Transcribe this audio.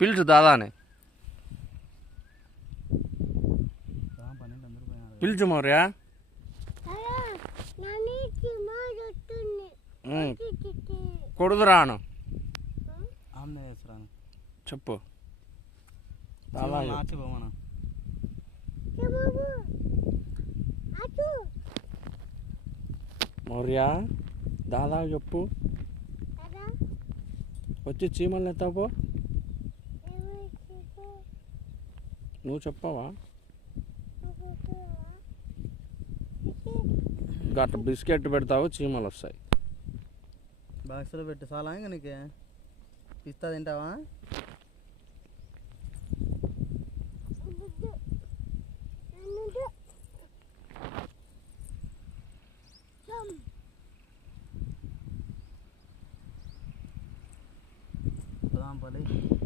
పిలుచు దాదాని, పిలుచు మౌర్య. కొడుదురాను చెప్పు. మౌర్య దాదా చెప్పు, వచ్చి చీమల్ని ఎత్తాపో. నువ్వు చెప్పవా? గట్ట బిస్కెట్ పెడతావు, చీమలు వస్తాయి. బాక్స్లో పెట్టి చాలా ఇంకా నీకే పిస్తా తింటావా?